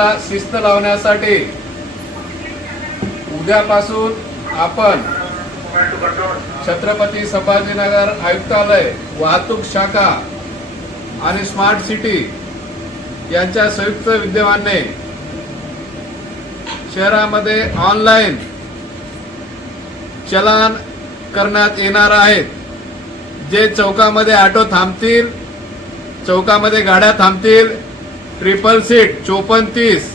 वाहतुकीला शिस्त लावण्यासाठी उद्यापासून आपण छत्रपती संभाजीनगर आयुक्तालय, वाहतूक शाखा आणि स्मार्ट सिटी यांच्या संयुक्त विद्यमाने शहरामध्ये ऑनलाईन चलान करण्यात येणार आहेत। जे चौकामध्ये ऑटो थांबतील, चौकामध्ये गाड्या थांबतील, ट्रिपल सीट 54-30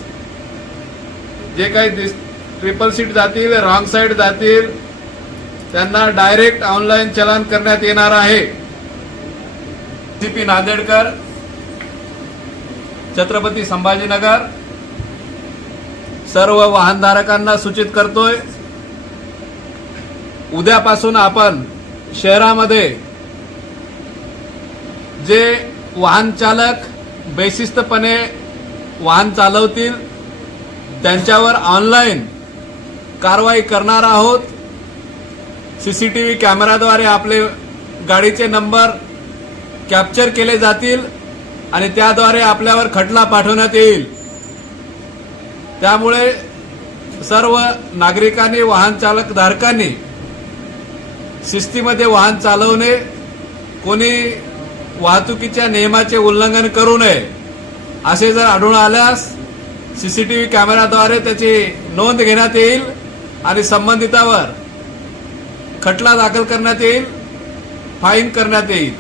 जे काही ट्रिपल सीट जातील, रॉंग साइड जातील, त्यांना डायरेक्ट ऑनलाईन चलान करण्यात येणार आहे। सीपी नांदेडकर, छत्रपती संभाजीनगर सर्व वाहनधारकांना सूचित करतोय, उद्यापासून आपण शहरामध्ये जे वाहन चालक बेशिस्तपणे वाहन चालवतील त्यांच्यावर ऑनलाईन कारवाई करणार आहोत। सीसीटीव्ही कॅमेराद्वारे आपले गाडीचे नंबर कॅप्चर केले जातील आणि त्याद्वारे आपल्यावर खटला पाठवण्यात येईल। त्यामुळे सर्व नागरिकांनी, वाहन चालक धारकांनी शिस्तीमध्ये वाहन चालवणे, कोणी वाहतुकीच्या नियमाचे उल्लंघन करू नये। असे जर आढळून आल्यास सीसीटीव्ही कॅमेराद्वारे त्याची नोंद घेण्यात येईल आणि संबंधितावर खटला दाखल करण्यात येईल, फाईन करण्यात येईल।